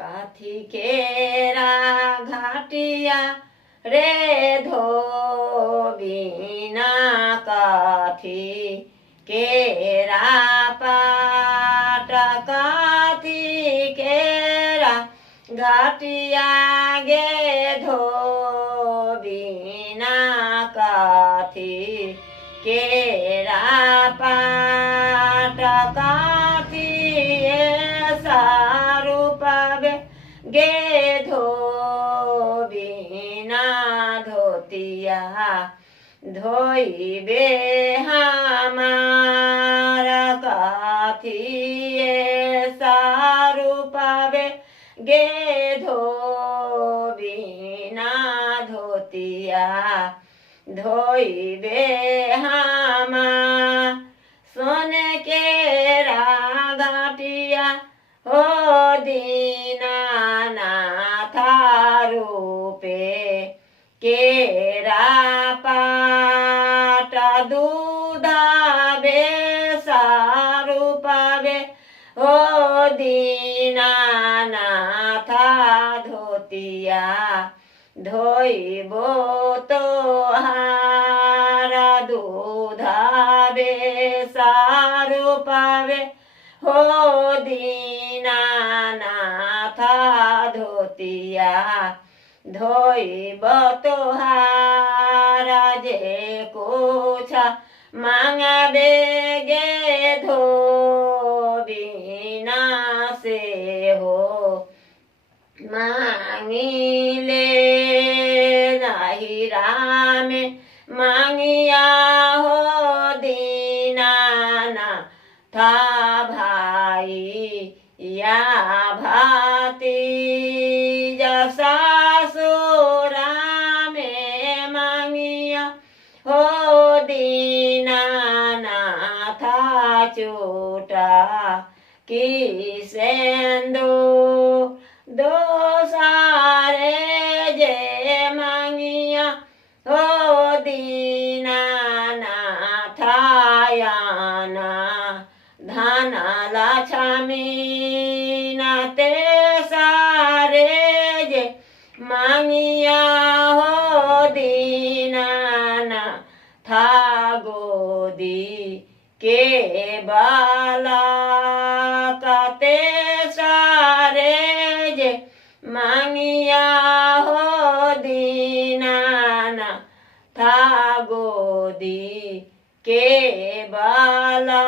काथी केरा घाटिया रे धोबिना काथी केरा पाट काथी केरा घाटिया गे धोबिना काथी केरा पाट काथी सारू पावे गे धोबिना धोतिया धोइबे हमार काथी सारू पावे गे धोबिना धोतिया धोइबे हमार सोने के घाटिया हो दीनानाथ रूपे केरा पाट दूधा बेसारू पावे हो दीनानाथ धोतिया धोइबो तोहार दूधा बेसारू पावे हो दीनानाथ धोतिया धोइब तोहार जे कुछ मांगबे गे धोबिना से हो मांगिले नाही रामे मांगिया हो दीनानाथ भाई या भाती सासुरा में मांगिया हो दीनानाथ चूटा की सेंदू दो सारे जे मांगिया हो दीनानाथ याना धाना लाछमीना ते सारे जे मांगिया हो दीनानाथ गोदी के बाला काते सारे जे मांगिया हो दीनानाथ गोदी के बाला